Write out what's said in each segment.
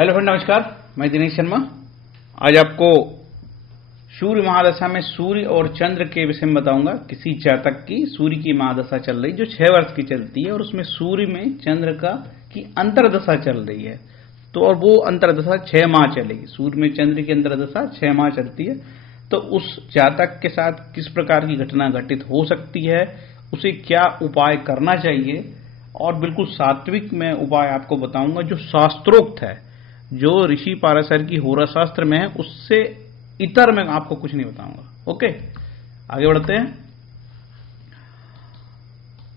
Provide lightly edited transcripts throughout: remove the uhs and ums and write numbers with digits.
Hello friend, नमस्कार। मैं दिनेश शर्मा आज आपको सूर्य महादशा में सूर्य और चंद्र के विषय में बताऊंगा। किसी जातक की सूर्य की महादशा चल रही जो 6 वर्ष की चलती है और उसमें सूर्य में चंद्र की अंतरदशा चल रही है, तो और वो अंतरदशा 6 माह चलेगी। सूर्य में चंद्र की अंतरदशा 6 माह चलती है, तो उस जातक के साथ किस प्रकार की घटना घटित हो सकती है, उसे क्या उपाय करना चाहिए, और बिल्कुल सात्विक में उपाय आपको बताऊंगा जो शास्त्रोक्त है, जो ऋषि पाराशर की होरा शास्त्र में है, उससे इतर मैं आपको कुछ नहीं बताऊंगा। ओके, आगे बढ़ते हैं।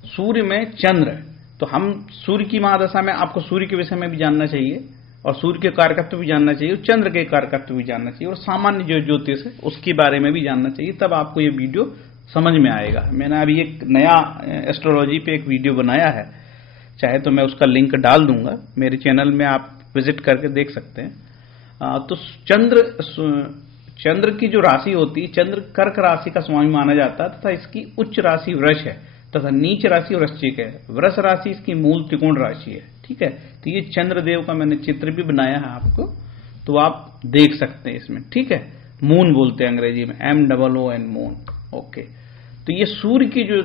सूर्य में चंद्र, तो हम सूर्य की महादशा में आपको सूर्य के विषय में भी जानना चाहिए और सूर्य के कारकत्व भी जानना चाहिए, चंद्र के कारकत्व भी जानना चाहिए और सामान्य जो ज्योतिष है उसके बारे में भी जानना चाहिए, तब आपको ये वीडियो समझ में आएगा। मैंने अभी एक नया एस्ट्रोलॉजी पे एक वीडियो बनाया है, चाहे तो मैं उसका लिंक डाल दूंगा मेरे चैनल में, आप विजिट करके देख सकते हैं। तो चंद्र की जो राशि होती है, चंद्र कर्क राशि का स्वामी माना जाता है तथा इसकी उच्च राशि वृष है तथा नीच राशि वृश्चिक है। वृष राशि इसकी मूल त्रिकोण राशि है। ठीक है, तो ये चंद्रदेव का मैंने चित्र भी बनाया है आपको, तो आप देख सकते हैं इसमें। ठीक है, मून बोलते हैं अंग्रेजी में, MOON मून। ओके, तो ये सूर्य की जो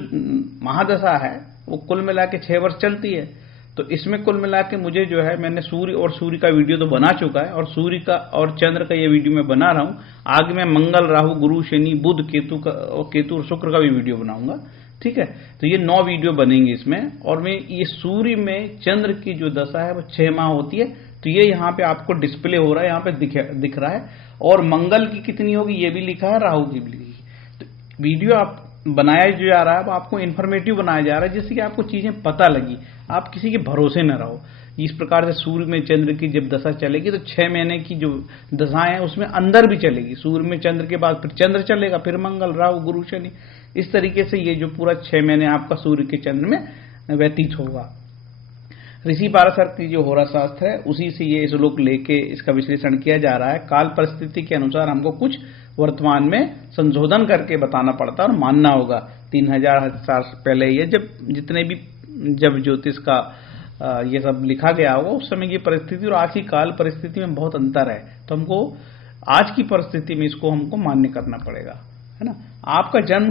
महादशा है वो कुल मिला के 6 वर्ष चलती है। तो इसमें कुल मिला के मुझे जो है, मैंने सूर्य और सूर्य का वीडियो तो बना चुका है और सूर्य का और चंद्र का ये वीडियो मैं बना रहा हूं। आगे मैं मंगल, राहु, गुरु, शनि, बुध, केतु और शुक्र का भी वीडियो बनाऊंगा। ठीक है, तो ये 9 वीडियो बनेंगे इसमें। और मैं ये सूर्य में चंद्र की जो दशा है वो 6 माह होती है, तो ये यहाँ पे आपको डिस्प्ले हो रहा है, यहाँ पे दिख रहा है। और मंगल की कितनी होगी ये भी लिखा है, राहु की भी लिखी है। तो वीडियो आप बनाया जो जा रहा है, आपको इन्फॉर्मेटिव बनाया जा रहा है, जिससे कि आपको चीजें पता लगी, आप किसी के भरोसे न रहो। इस प्रकार से सूर्य में चंद्र की जब दशा चलेगी तो 6 महीने की जो दशाएं हैं उसमें अंदर भी चलेगी। सूर्य में चंद्र के बाद फिर चंद्र चलेगा, फिर मंगल, राहु, गुरु, शनि, इस तरीके से ये जो पूरा 6 महीने आपका सूर्य के चंद्र में व्यतीत होगा। ऋषि पाराशर की जो होरा शास्त्र है उसी से ये श्लोक लेके इसका विश्लेषण किया जा रहा है। काल परिस्थिति के अनुसार हमको कुछ वर्तमान में संशोधन करके बताना पड़ता है और मानना होगा। 3000 साल पहले ये जब ज्योतिष का ये सब लिखा गया होगा उस समय की परिस्थिति और आज की काल परिस्थिति में बहुत अंतर है, तो हमको आज की परिस्थिति में इसको हमको मान्य करना पड़ेगा, है ना। आपका जन्म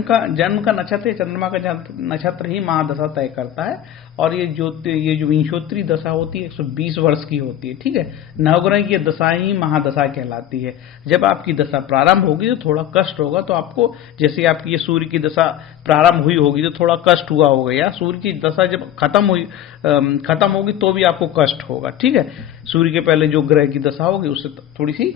का नक्षत्र, चंद्रमा का नक्षत्र ही महादशा तय करता है। और ये जो विंशोत्तरी दशा होती है 120 वर्ष की होती है। ठीक है, नवग्रह की दशा ही महादशा कहलाती है। जब आपकी दशा प्रारंभ होगी तो थोड़ा कष्ट होगा, तो आपको जैसे आपकी ये सूर्य की दशा प्रारंभ हुई होगी तो थोड़ा कष्ट हुआ होगा, या सूर्य की दशा जब खत्म होगी तो भी आपको कष्ट होगा। ठीक है, सूर्य के पहले जो ग्रह की दशा होगी उससे थोड़ी सी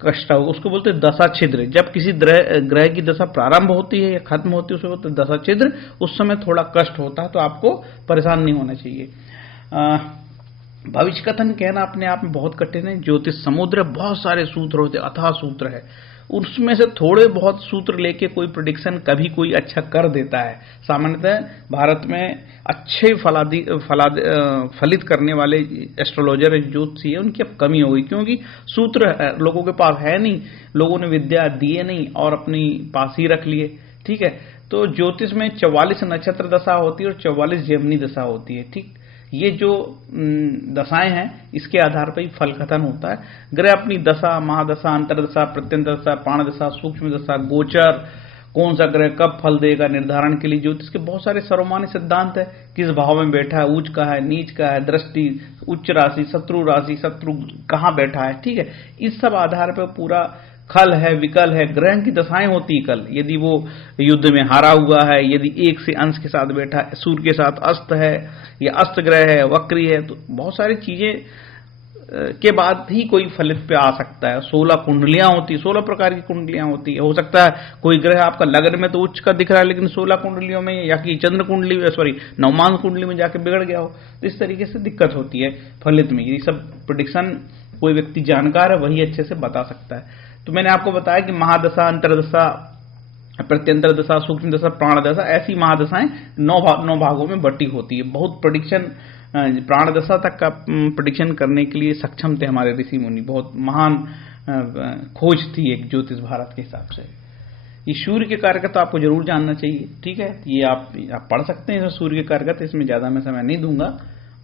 कष्ट होगा, उसको बोलते हैं दशा छिद्र। जब किसी ग्रह की दशा प्रारंभ होती है या खत्म होती है उसको बोलते हैं दशा छिद्र। उस समय थोड़ा कष्ट होता है, तो आपको परेशान नहीं होना चाहिए। भविष्य कथन कहना अपने आप में बहुत कठिन है। ज्योतिष समुद्र, बहुत सारे सूत्र होते हैं, अथाह सूत्र है, उसमें से थोड़े बहुत सूत्र लेके कोई प्रेडिक्शन कभी कोई अच्छा कर देता है। सामान्यतः भारत में अच्छे फलित करने वाले एस्ट्रोलॉजर ज्योतिषी है, उनकी अब कमी हो गई, क्योंकि सूत्र लोगों के पास है नहीं, लोगों ने विद्या दिए नहीं और अपनी पास ही रख लिए। ठीक है, तो ज्योतिष में 44 नक्षत्र दशा होती है और 44 जेमिनी दशा होती है। ठीक, ये जो दशाएं हैं इसके आधार पर ही फल कथन होता है। ग्रह अपनी दशा, महादशा, अंतरदशा, प्रत्यंतर दशा, प्राण दशा, सूक्ष्म दशा, गोचर, कौन सा ग्रह कब फल देगा निर्धारण के लिए ज्योतिष के बहुत सारे सर्वमान्य सिद्धांत है। किस भाव में बैठा है, उच्च का है, नीच का है, दृष्टि, उच्च राशि, शत्रु कहाँ बैठा है। ठीक है, इस सब आधार पर पूरा खल है, विकल है, ग्रह की दशाएं होती है। कल यदि वो युद्ध में हारा हुआ है, यदि एक से अंश के साथ बैठा है, सूर्य के साथ अस्त है या अस्त ग्रह है, वक्री है, तो बहुत सारी चीजें के बाद ही कोई फलित पे आ सकता है। 16 कुंडलियां होती है, 16 प्रकार की कुंडलियां होती है। हो सकता है कोई ग्रह आपका लग्न में तो उच्च का दिख रहा है, लेकिन 16 कुंडलियों में या कि चंद्र कुंडली नवमान कुंडली में जाके बिगड़ गया हो, तो इस तरीके से दिक्कत होती है फलित में। ये सब प्रेडिक्शन कोई व्यक्ति जानकार है वही अच्छे से बता सकता है। तो मैंने आपको बताया कि महादशा, अंतरदशा, प्रत्यंतर दशा, सूक्ष्म दशा, प्राण दशा, ऐसी महादशाएं 9 भागों में बटी होती है। बहुत प्रेडिक्शन, प्राण दशा तक का प्रेडिक्शन करने के लिए सक्षम थे हमारे ऋषि मुनि। बहुत महान खोज थी एक ज्योतिष भारत के हिसाब से। ये सूर्य के कारकत्व तो आपको जरूर जानना चाहिए। ठीक है, ये आप पढ़ सकते हैं सूर्य के कारकत्व, इसमें ज्यादा मैं समय नहीं दूंगा।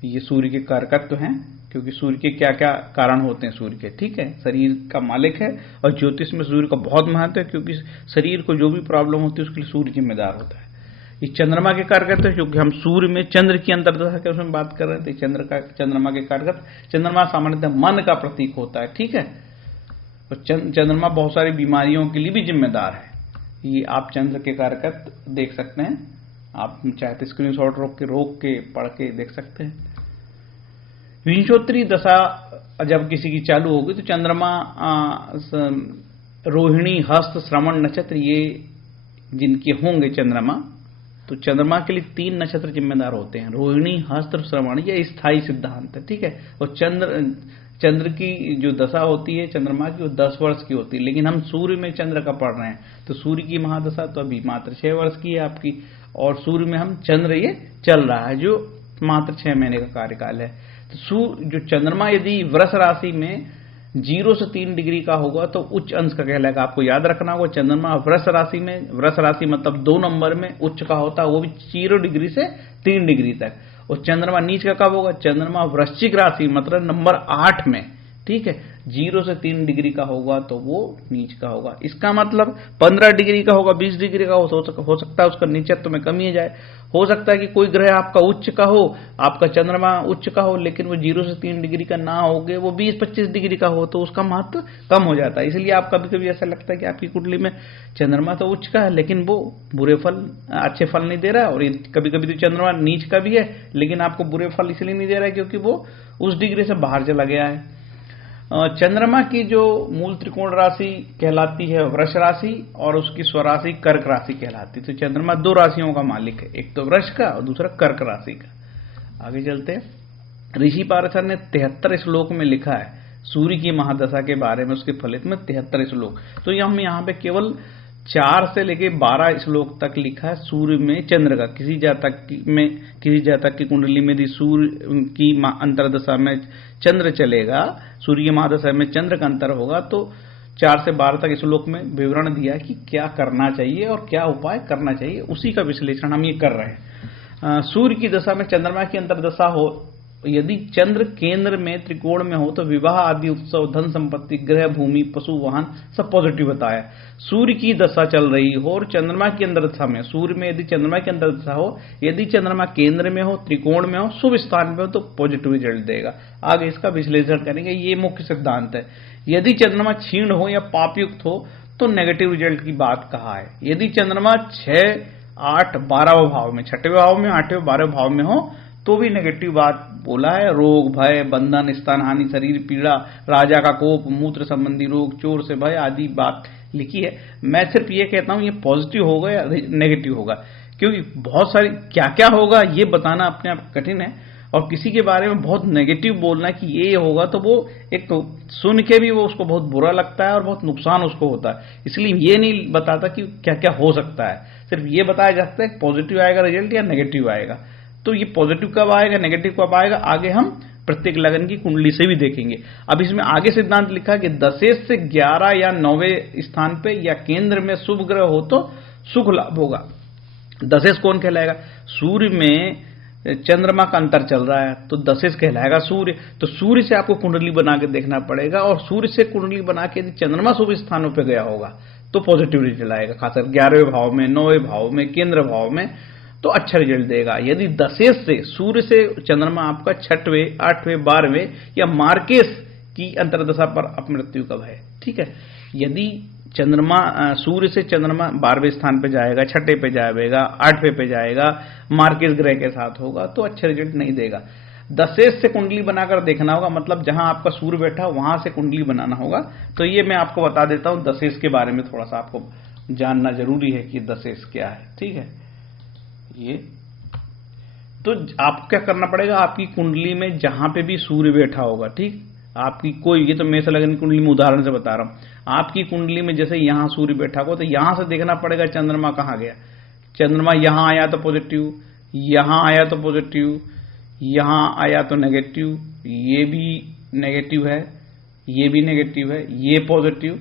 ये सूर्य के कारकत्व हैं क्योंकि सूर्य के क्या क्या कारण होते हैं सूर्य के, ठीक है, शरीर का मालिक है और ज्योतिष में सूर्य का बहुत महत्व है, क्योंकि शरीर को जो भी प्रॉब्लम होती है उसके लिए सूर्य जिम्मेदार होता है। ये चंद्रमा के कारकत है, क्योंकि हम सूर्य में चंद्र की अंतर्दशा के उसमें बात कर रहे थे। चंद्रमा के कारकत, चंद्रमा सामान्यतः मन का प्रतीक होता है, ठीक है। तो चंद्रमा बहुत सारी बीमारियों के लिए भी जिम्मेदार है। ये आप चंद्र के कारकत देख सकते हैं, आप चाहे तो स्क्रीनशॉट रोक के पढ़ के देख सकते हैं। विंशोत्तरी दशा जब किसी की चालू होगी तो चंद्रमा रोहिणी, हस्त, श्रवण नक्षत्र ये जिनके होंगे चंद्रमा, तो चंद्रमा के लिए 3 नक्षत्र जिम्मेदार होते हैं, रोहिणी, हस्त, श्रवण। ये स्थायी सिद्धांत है, ठीक है। और चंद्र की जो दशा होती है चंद्रमा की, वो 10 वर्ष की होती है, लेकिन हम सूर्य में चंद्र का पढ़ रहे हैं, तो सूर्य की महादशा तो अभी मात्र 6 वर्ष की है आपकी, और सूर्य में हम चंद्र ये चल रहा है जो मात्र 6 महीने का कार्यकाल है। तो जो चंद्रमा यदि वृष राशि में 0 से 3 डिग्री का होगा तो उच्च अंश का कहलाएगा। आपको याद रखना होगा, चंद्रमा वृष राशि में, वृष राशि मतलब 2 नंबर में उच्च का होता है, वो भी 0 डिग्री से 3 डिग्री तक। और चंद्रमा नीच का कब होगा? चंद्रमा वृश्चिक राशि मतलब नंबर 8 में, ठीक है, 0 से 3 डिग्री का होगा तो वो नीच का होगा। इसका मतलब 15 डिग्री का होगा, 20 डिग्री का हो सकता है उसका नीचत्व में कमी जाए। हो सकता है कि कोई ग्रह आपका उच्च का हो, आपका चंद्रमा उच्च का हो, लेकिन वो 0 से 3 डिग्री का ना होगे, वो 20-25 डिग्री का हो, तो उसका महत्व कम हो जाता है। इसलिए आप कभी कभी ऐसा लगता है कि आपकी कुंडली में चंद्रमा तो उच्च का है लेकिन वो बुरे फल, अच्छे फल नहीं दे रहा है। और कभी कभी तो चंद्रमा नीच का भी है लेकिन आपको बुरे फल इसलिए नहीं दे रहा है क्योंकि वो उस डिग्री से बाहर चला गया है। चंद्रमा की जो मूल त्रिकोण राशि कहलाती है वृष राशि, और उसकी स्वराशि कर्क राशि कहलाती है। तो चंद्रमा 2 राशियों का मालिक है, एक तो वृष का और दूसरा कर्क राशि का। आगे चलते हैं। ऋषि पाराशर ने 73 श्लोक में लिखा है सूर्य की महादशा के बारे में, उसके फलित में 73 श्लोक। तो हम यहाँ पे केवल 4 से लेके 12 श्लोक तक लिखा है सूर्य में चंद्र का। किसी जातक की कुंडली में यदि सूर्य की अंतरदशा में चंद्र चलेगा, सूर्य की महादशा में चंद्र का अंतर होगा, तो 4 से 12 तक श्लोक में विवरण दिया कि क्या करना चाहिए और क्या उपाय करना चाहिए, उसी का विश्लेषण हम ये कर रहे हैं। सूर्य की दशा में चंद्रमा की अंतरदशा हो, यदि चंद्र केंद्र में त्रिकोण में हो तो विवाह आदि उत्सव, धन संपत्ति, गृह, भूमि, पशु, वाहन सब पॉजिटिव बताया। सूर्य की दशा चल रही हो और चंद्रमा की अंतरदशा में, सूर्य में यदि चंद्रमा की अंतरदशा हो, यदि चंद्रमा केंद्र में हो, त्रिकोण में हो, शुभ स्थान में हो, तो पॉजिटिव रिजल्ट देगा। आगे इसका विश्लेषण करेंगे, ये मुख्य सिद्धांत है। यदि चंद्रमा क्षीण हो या पापयुक्त हो तो नेगेटिव रिजल्ट की बात कहा है। यदि चंद्रमा 6, 8, 12 भाव में, 6वें भाव में, 8वें, 12वें भाव में हो तो भी नेगेटिव बात बोला है। रोग, भय, बंधन, स्थान हानि, शरीर पीड़ा, राजा का कोप, मूत्र संबंधी रोग, चोर से भय आदि बात लिखी है। मैं सिर्फ ये कहता हूं ये पॉजिटिव होगा या नेगेटिव होगा, क्योंकि बहुत सारी क्या क्या होगा ये बताना अपने आप कठिन है, और किसी के बारे में बहुत नेगेटिव बोलना कि ये होगा तो वो एक तो सुन के भी वो उसको बहुत बुरा लगता है और बहुत नुकसान उसको होता है। इसलिए ये नहीं बताता कि क्या क्या हो सकता है, सिर्फ ये बताया जाता है पॉजिटिव आएगा रिजल्ट या नेगेटिव आएगा। तो ये पॉजिटिव कब आएगा, नेगेटिव कब आएगा, आगे हम प्रत्येक लगन की कुंडली से भी देखेंगे। अब इसमें आगे सिद्धांत लिखा है कि 10 से 11 या 9वें स्थान पे या केंद्र में शुभ ग्रह हो तो सुख लाभ होगा। 10 कौन कहलाएगा? सूर्य में चंद्रमा का अंतर चल रहा है तो 10 कहलाएगा सूर्य। तो सूर्य से आपको कुंडली बना के देखना पड़ेगा, और सूर्य से कुंडली बना के यदि चंद्रमा शुभ स्थानों पर गया होगा तो पॉजिटिव रिजल्ट आएगा, खासकर 11वें भाव में, 9वें भाव में, केंद्र भाव में, तो अच्छा रिजल्ट देगा। यदि 10 से सूर्य से चंद्रमा आपका 6वें, 8वें, 12वें या मार्केश की अंतरदशा पर अपमृत्यु कब है, ठीक है। यदि चंद्रमा सूर्य से चंद्रमा 12वें स्थान पे जाएगा, 6वें पे जाएगा, 8वें पे जाएगा, मार्केश ग्रह के साथ होगा तो अच्छा रिजल्ट नहीं देगा। 10 से कुंडली बनाकर देखना होगा, मतलब जहां आपका सूर्य बैठा वहां से कुंडली बनाना होगा। तो ये मैं आपको बता देता हूं, 10 के बारे में थोड़ा सा आपको जानना जरूरी है कि 10 क्या है, ठीक है। ये तो आपको क्या करना पड़ेगा, आपकी कुंडली में जहां पे भी सूर्य बैठा होगा, ठीक, आपकी कोई, ये तो मेष लग्न की कुंडली में उदाहरण से बता रहा हूं, आपकी कुंडली में जैसे यहां सूर्य बैठा होगा तो यहां से देखना पड़ेगा चंद्रमा कहां गया। चंद्रमा यहां आया तो पॉजिटिव, यहां आया तो पॉजिटिव, यहां आया तो नेगेटिव, ये भी नेगेटिव है, ये भी नेगेटिव है, ये पॉजिटिव,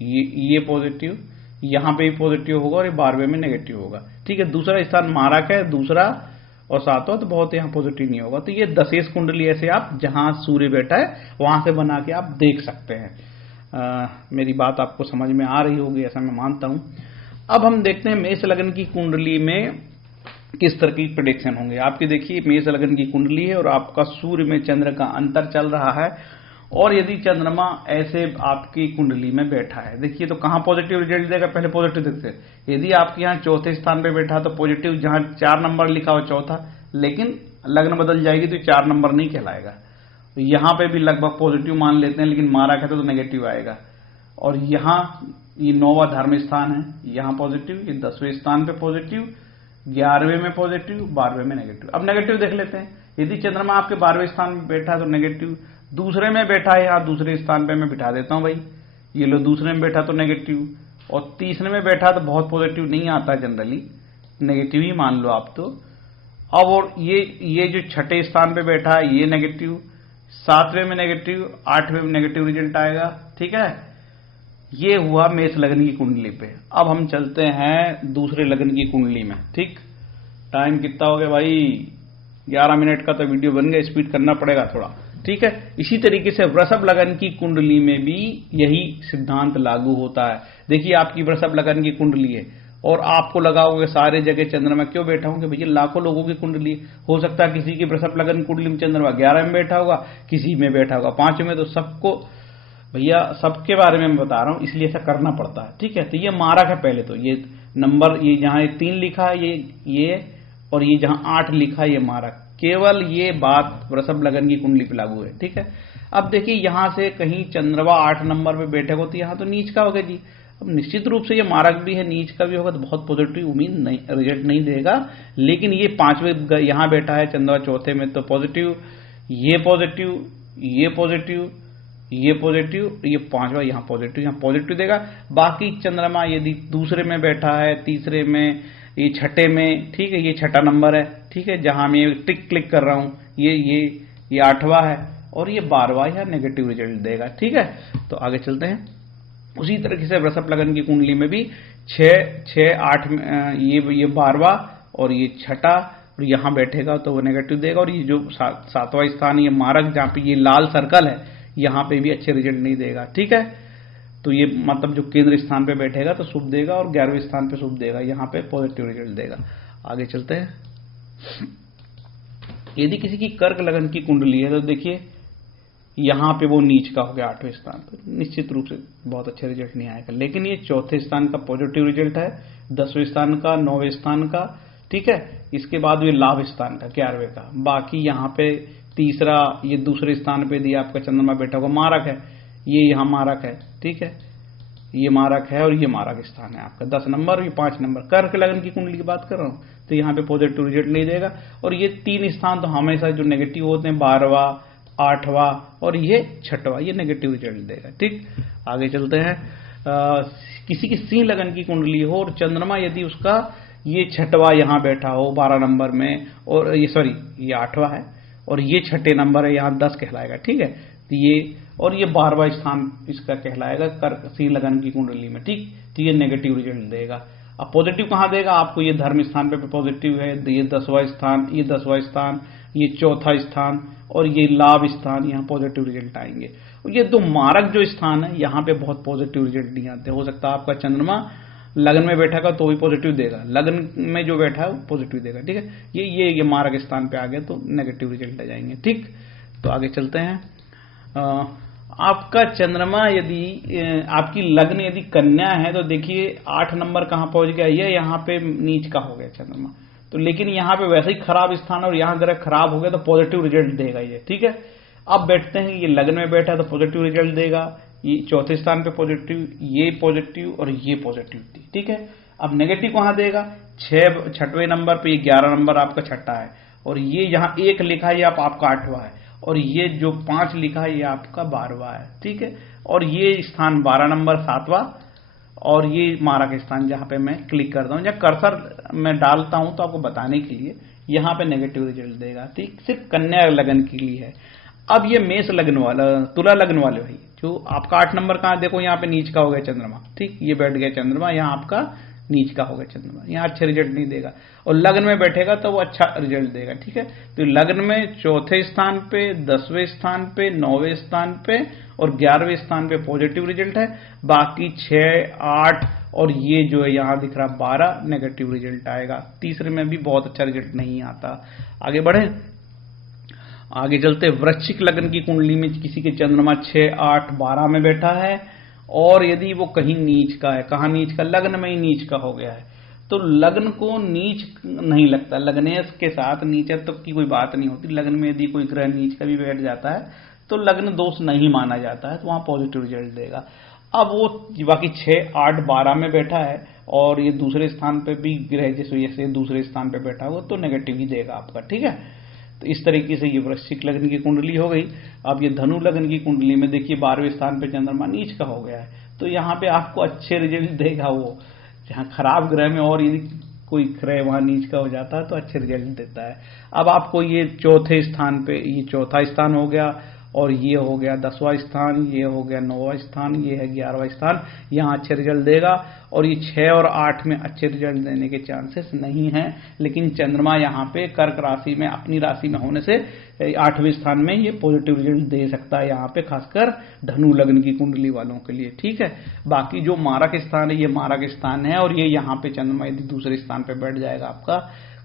ये पॉजिटिव, यहां पे भी पॉजिटिव होगा और ये 12वें में नेगेटिव होगा, ठीक है। दूसरा स्थान मारक है, दूसरा और सातवां तो बहुत यहाँ पॉजिटिव नहीं होगा। तो ये दशेश कुंडली ऐसे आप जहां सूर्य बैठा है वहां से बना के आप देख सकते हैं। मेरी बात आपको समझ में आ रही होगी ऐसा मैं मानता हूं। अब हम देखते हैं मेष लग्न की कुंडली में किस तरह की प्रेडिक्शन होंगे आपकी। देखिए मेष लग्न की कुंडली है और आपका सूर्य में चंद्र का अंतर चल रहा है, और यदि चंद्रमा ऐसे आपकी कुंडली में बैठा है, देखिए तो कहां पॉजिटिव रिजल्ट देगा, पहले पॉजिटिव देखते हैं। यदि आपके यहाँ चौथे स्थान पे बैठा तो पॉजिटिव, जहां 4 नंबर लिखा हो चौथा, लेकिन लग्न बदल जाएगी तो 4 नंबर नहीं कहलाएगा। यहां पे भी लगभग पॉजिटिव मान लेते हैं, लेकिन मारा कहते तो नेगेटिव आएगा। और यहाँ ये 9वां धर्म स्थान है, यहाँ पॉजिटिव, ये 10वें स्थान पे पॉजिटिव, 11वें में पॉजिटिव, 12वें में नेगेटिव। अब नेगेटिव देख लेते हैं। यदि चंद्रमा आपके 12वें स्थान में बैठा है तो नेगेटिव, दूसरे में बैठा है यहाँ दूसरे स्थान पे मैं बिठा देता हूं भाई, ये लो दूसरे में बैठा तो नेगेटिव, और तीसरे में बैठा तो बहुत पॉजिटिव नहीं आता जनरली, नेगेटिव ही मान लो आप तो। अब और ये जो छठे स्थान पे बैठा है ये नेगेटिव, 7वें में नेगेटिव, 8वें में नेगेटिव रिजल्ट आएगा। ठीक है, ये हुआ मेष लग्न की कुंडली पे। अब हम चलते हैं दूसरे लग्न की कुंडली में। ठीक, टाइम कितना हो गया भाई, 11 मिनट का तो वीडियो बन गया, स्पीड करना पड़ेगा थोड़ा। ठीक है, इसी तरीके से वृषभ लग्न की कुंडली में भी यही सिद्धांत लागू होता है। देखिए आपकी वृषभ लग्न की कुंडली है और आपको लगा होगा सारे जगह चंद्रमा क्यों बैठा हूं कि भैया लाखों लोगों की कुंडली हो सकता है किसी की वृषभ लग्न कुंडली में चंद्रमा 11 में बैठा होगा, किसी में बैठा होगा 5 में, तो सबको भैया सबके बारे में मैं बता रहा हूं, इसलिए ऐसा करना पड़ता है। ठीक है, तो ये मारक है पहले तो, ये नंबर ये जहां 3 लिखा है ये और ये जहां 8 लिखा है ये मारक, केवल ये बात वृषभ लग्न की कुंडली पे लागू है। ठीक है, अब देखिए यहां से कहीं चंद्रमा 8 नंबर पे बैठे हो तो यहां तो नीच का होगा जी। अब निश्चित रूप से ये मारक भी है, नीच का भी होगा तो बहुत पॉजिटिव उम्मीद नहीं, रिजल्ट नहीं देगा। लेकिन ये 5वें यहां बैठा है चंद्रमा, चौथे में तो पॉजिटिव, ये पॉजिटिव, ये पॉजिटिव, ये पॉजिटिव, ये 5वां यहाँ पॉजिटिव देगा। बाकी चंद्रमा यदि दूसरे में बैठा है, तीसरे में, ये छठे में, ठीक है, ये छठा नंबर है। ठीक है, जहां मैं टिक क्लिक कर रहा हूं ये 8वां है, और ये 12वां या नेगेटिव रिजल्ट देगा। ठीक है, तो आगे चलते हैं। उसी तरीके से वृषभ लग्न की कुंडली में भी 6, 8 ये 12वां और ये छठा, और यहां बैठेगा तो वो नेगेटिव देगा। और ये जो 7वां स्थान ये मारक, जहां पे ये लाल सर्कल है, यहां पे भी अच्छे रिजल्ट नहीं देगा। ठीक है, तो ये मतलब जो केंद्र स्थान पे बैठेगा तो शुभ देगा, और 11वें स्थान पे शुभ देगा, यहां पे पॉजिटिव रिजल्ट देगा। आगे चलते हैं। यदि किसी की कर्क लग्न की कुंडली है तो देखिए यहां पे वो नीच का हो गया 8वें स्थान पर, निश्चित रूप से बहुत अच्छा रिजल्ट नहीं आएगा। लेकिन ये चौथे स्थान का पॉजिटिव रिजल्ट है, 10वें स्थान का, 9वें स्थान का। ठीक है, इसके बाद ये लाभ स्थान का 11वें का। बाकी यहाँ पे तीसरा, ये दूसरे स्थान पे दिया आपका चंद्रमा बैठा हुआ मारक है, ये यहाँ मारक है। ठीक है, ये मारक है और ये मारक स्थान है आपका 10 नंबर, ये 5 नंबर। कर्क लग्न की कुंडली की बात कर रहा हूं तो यहाँ पे पॉजिटिव रिजल्ट नहीं देगा। और ये 3 स्थान तो हमेशा जो नेगेटिव होते हैं, 12वां, 8वां और ये 6वां, ये नेगेटिव रिजल्ट देगा। ठीक, आगे चलते हैं। किसी की सिंह लग्न की कुंडली हो और चंद्रमा यदि उसका ये 6वां यहां बैठा हो 12 नंबर में, और ये 8वां है और ये 6ठे नंबर है, यहां 10 कहलाएगा। ठीक है, तो ये और ये 12वां स्थान इसका कहलाएगा कर्क सिंह लग्न की कुंडली में। ठीक, तो ये नेगेटिव रिजल्ट देगा। अब पॉजिटिव कहां देगा आपको, ये धर्म स्थान पे पॉजिटिव है, ये 10वां स्थान, ये 10वां स्थान, ये चौथा स्थान और ये लाभ स्थान, यहाँ पॉजिटिव रिजल्ट आएंगे। ये 2 मारक जो स्थान है यहाँ पे बहुत पॉजिटिव रिजल्ट नहीं आते। हो सकता है आपका चंद्रमा लगन में बैठा का तो भी पॉजिटिव देगा, लगन में जो बैठा है वो पॉजिटिव देगा। ठीक है, ये मारक स्थान पे आ गया तो नेगेटिव रिजल्ट आ जाएंगे। ठीक, तो आगे चलते हैं। आपका चंद्रमा यदि आपकी लग्न यदि कन्या है तो देखिए 8 नंबर कहां पहुंच गया, ये यहाँ पे नीच का हो गया चंद्रमा। तो लेकिन यहाँ पे वैसे ही खराब स्थान और यहाँ ग्रह खराब हो गया तो पॉजिटिव रिजल्ट देगा ये। ठीक है, अब बैठते हैं, ये लग्न में बैठा तो पॉजिटिव रिजल्ट देगा, ये चौथे स्थान पे पॉजिटिव, ये पॉजिटिव और ये पॉजिटिव थी। ठीक है, अब नेगेटिव कहां देगा, 6वें नंबर पे, ये 11 नंबर आपका छठा है, और ये यहाँ 1 लिखा है ये आपका 8वां है, और ये जो 5 लिखा है ये आपका 12वां है। ठीक है, और ये स्थान 12 नंबर 7वां, और ये मारक स्थान जहां पे मैं क्लिक करता हूं, जहां कर्सर मैं डालता हूं तो आपको बताने के लिए, यहां पे नेगेटिव रिजल्ट देगा। ठीक, सिर्फ कन्या लगन के लिए है। अब ये मेष लग्न वाला, तुला लग्न वाले भाई, जो आपका 8 नंबर कहां देखो, यहाँ पे नीच का हो गया चंद्रमा। ठीक, ये बैठ गया चंद्रमा, यहाँ आपका नीच का हो गया चंद्रमा, यहाँ अच्छा रिजल्ट नहीं देगा। और लग्न में बैठेगा तो वो अच्छा रिजल्ट देगा, ठीक है। तो लग्न में चौथे स्थान पे, 10वें स्थान पे, 9वें स्थान पे और 11वें स्थान पे पॉजिटिव रिजल्ट है। बाकी 6, 8 और ये जो है यहाँ दिख रहा 12 नेगेटिव रिजल्ट आएगा। तीसरे में भी बहुत अच्छा रिजल्ट नहीं आता। आगे बढ़े, आगे चलते। वृश्चिक लग्न की कुंडली में किसी के चंद्रमा 6, 8, 12 में बैठा है और यदि वो कहीं नीच का है, कहाँ नीच का, लग्न में ही नीच का हो गया है, तो लग्न को नीच नहीं लगता। लग्नेश के साथ नीचत्व की कोई बात नहीं होती। लग्न में यदि कोई ग्रह नीच का भी बैठ जाता है तो लग्न दोष नहीं माना जाता है, तो वहां पॉजिटिव रिजल्ट देगा। अब वो बाकी 6, 8, 12 में बैठा है और ये दूसरे स्थान पे भी ग्रह जिस वजह से दूसरे स्थान पे बैठा हुआ तो नेगेटिव ही देगा आपका, ठीक है। तो इस तरीके से ये वृश्चिक लग्न की कुंडली हो गई। अब ये धनु लग्न की कुंडली में देखिए 12वें स्थान पे चंद्रमा नीच का हो गया है, तो यहाँ पे आपको अच्छे रिजल्ट देगा वो। जहाँ खराब ग्रह में और यदि कोई ग्रह वहां नीच का हो जाता है तो अच्छे रिजल्ट देता है। अब आपको ये चौथे स्थान पे, ये चौथा स्थान हो गया और ये हो गया 10वां स्थान, ये हो गया 9वां स्थान, ये है 11वां स्थान, यहाँ अच्छे रिजल्ट देगा। और ये 6 और 8 में अच्छे रिजल्ट देने के चांसेस नहीं हैं, लेकिन चंद्रमा यहाँ पे कर्क राशि में अपनी राशि में होने से 8वें स्थान में ये पॉजिटिव रिजल्ट दे सकता है यहाँ पे, खासकर धनु लग्न की कुंडली वालों के लिए, ठीक है। बाकी जो मारक स्थान है ये मारक स्थान है और ये यहाँ पे चंद्रमा यदि दूसरे स्थान पे बैठ जाएगा आपका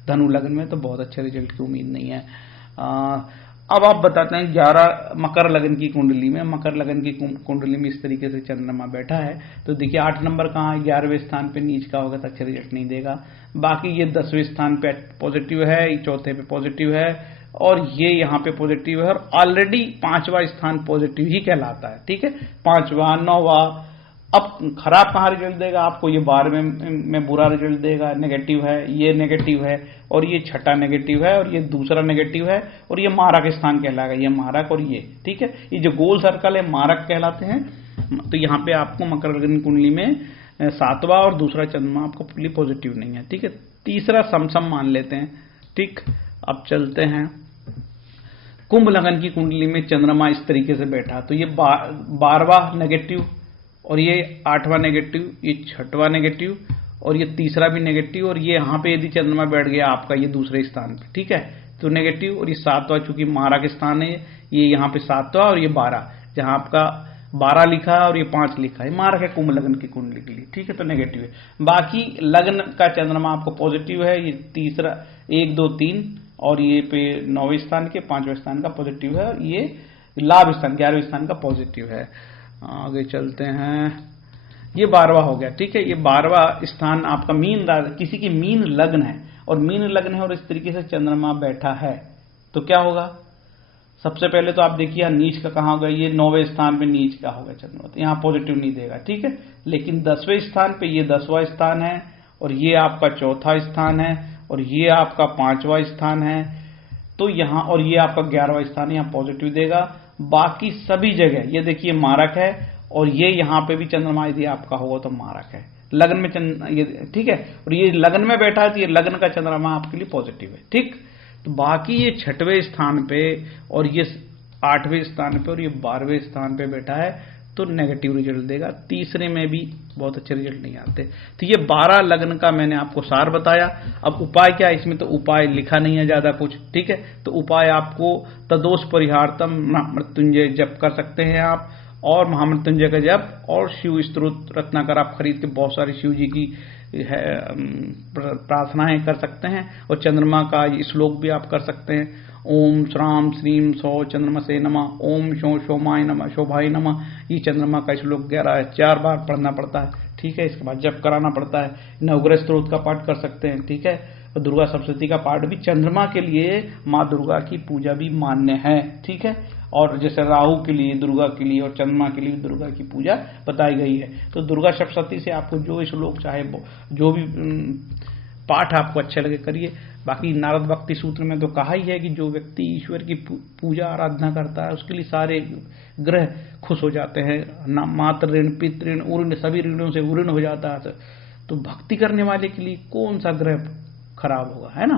धनु लग्न में तो बहुत अच्छे रिजल्ट की उम्मीद नहीं है। अब आप बताते हैं 11 मकर लगन की कुंडली में, मकर लगन की कुंडली में इस तरीके से चंद्रमा बैठा है तो देखिए 8 नंबर कहाँ है, 11वें स्थान पे नीच का होगा तो अच्छा रिजल्ट नहीं देगा। बाकी ये 10वें स्थान पे पॉजिटिव है, ये चौथे पे पॉजिटिव है और ये यहाँ पे पॉजिटिव है और ऑलरेडी 5वां स्थान पॉजिटिव ही कहलाता है, ठीक है। 5वां, 9वां, अब खराब कहाँ रिजल्ट देगा आपको, ये 12वें में बुरा रिजल्ट देगा, नेगेटिव है, ये नेगेटिव है और ये छठा नेगेटिव है और ये दूसरा नेगेटिव है और ये मारक स्थान कहलाएगा, ये मारक और ये, ठीक है। ये जो गोल सर्कल है मारक कहलाते हैं। तो यहाँ पे आपको मकर लग्न कुंडली में 7वां और दूसरा चंद्रमा आपको पूरी पॉजिटिव नहीं है, ठीक है। तीसरा समसम मान लेते हैं, ठीक। अब चलते हैं कुंभ लग्न की कुंडली में चंद्रमा इस तरीके से बैठा तो ये 12वां नेगेटिव और ये 8वां नेगेटिव, ये 6वां नेगेटिव और ये तीसरा भी नेगेटिव और ये यहाँ पे यदि चंद्रमा बैठ गया आपका ये दूसरे स्थान पे, ठीक है, तो नेगेटिव। और ये 7वां चूंकि मारक स्थान है, ये यहाँ पे 7वां और ये 12, जहां आपका 12 लिखा है और ये 5 लिखा है, मारक है कुंभ लग्न की कुंडली के लिए, ठीक है, तो नेगेटिव है। बाकी लग्न का चंद्रमा आपको पॉजिटिव है, ये तीसरा 1, 2, 3 और ये पे 9वें स्थान के 5वें स्थान का पॉजिटिव है और ये लाभ स्थान 11वें स्थान का पॉजिटिव है। आगे चलते हैं, ये 12वां हो गया, ठीक है। ये 12वां स्थान आपका मीन, किसी की मीन लग्न है और मीन लग्न है और इस तरीके से चंद्रमा बैठा है तो क्या होगा। सबसे पहले तो आप देखिए नीच का कहाँ होगा, ये 9वें स्थान पे नीच का होगा चंद्रमा, तो यहाँ पॉजिटिव नहीं देगा, ठीक है। लेकिन 10वें स्थान पे ये 10वां स्थान है और ये आपका चौथा स्थान है और ये आपका 5वां स्थान है, तो यहाँ और ये आपका 11वां स्थान है, यहाँ पॉजिटिव देगा। बाकी सभी जगह ये देखिए मारक है और ये यहाँ पे भी चंद्रमा यदि आपका होगा तो मारक है लग्न में ये, ठीक है। और ये लग्न में बैठा है तो ये लग्न का चंद्रमा आपके लिए पॉजिटिव है, ठीक। तो बाकी ये 6वें स्थान पे और ये 8वें स्थान पे और ये 12वें स्थान पे बैठा है तो नेगेटिव रिजल्ट देगा। तीसरे में भी बहुत अच्छे रिजल्ट नहीं आते। तो ये 12 लग्न का मैंने आपको सार बताया। अब उपाय क्या है इसमें, तो उपाय लिखा नहीं है ज्यादा कुछ, ठीक है। तो उपाय आपको तदोष परिहारतम मृत्युंजय जप कर सकते हैं आप, और महामृत्युंजय का जप और शिव स्त्रोत रत्नाकर आप खरीद के बहुत सारी शिव जी की प्रार्थनाएं कर सकते हैं और चंद्रमा का श्लोक भी आप कर सकते हैं। ओम श्राम श्रीम सौ चंद्रमसे नमः, ओम शो शोमाय नमः, शोभाय नमः। ये चंद्रमा का श्लोक 4 बार पढ़ना पड़ता है, ठीक है। इसके बाद जप कराना पड़ता है। नवग्रह स्त्रोत का पाठ कर सकते हैं, ठीक है। और दुर्गा सप्तशती का पाठ भी, चंद्रमा के लिए माँ दुर्गा की पूजा भी मान्य है, ठीक है। और जैसे राहु के लिए दुर्गा के लिए और चंद्रमा के लिए दुर्गा की पूजा बताई गई है। तो दुर्गा सप्तशती से आपको जो श्लोक चाहे, जो भी पाठ आपको अच्छे लगे करिए। बाकी नारद भक्ति सूत्र में तो कहा ही है कि जो व्यक्ति ईश्वर की पूजा आराधना करता है उसके लिए सारे ग्रह खुश हो जाते हैं, मातृ ऋण, पितृ ऋण, उऋण, सभी ऋणों से उऋण हो जाता है। तो भक्ति करने वाले के लिए कौन सा ग्रह खराब होगा, है ना।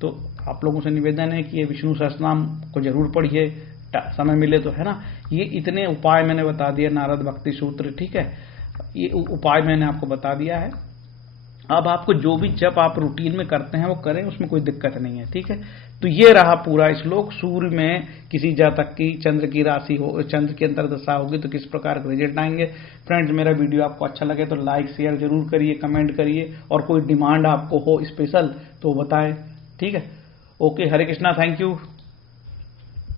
तो आप लोगों से निवेदन है कि ये विष्णु सहस्त्रनाम को जरूर पढ़िए, समय मिले तो, है ना। ये इतने उपाय मैंने बता दिया, नारद भक्ति सूत्र, ठीक है। ये उपाय मैंने आपको बता दिया है अब आपको जो भी जब आप रूटीन में करते हैं वो करें, उसमें कोई दिक्कत नहीं है। ठीक है, तो ये रहा पूरा श्लोक। सूर्य में किसी जातक की चंद्र की राशि हो, चंद्र की अंतर्दशा होगी तो किस प्रकार के रिजल्ट आएंगे। फ्रेंड्स, मेरा वीडियो आपको अच्छा लगे तो लाइक शेयर जरूर करिए, कमेंट करिए, और कोई डिमांड आपको हो स्पेशल तो बताएं। ठीक है, okay, Hare Krishna, thank you.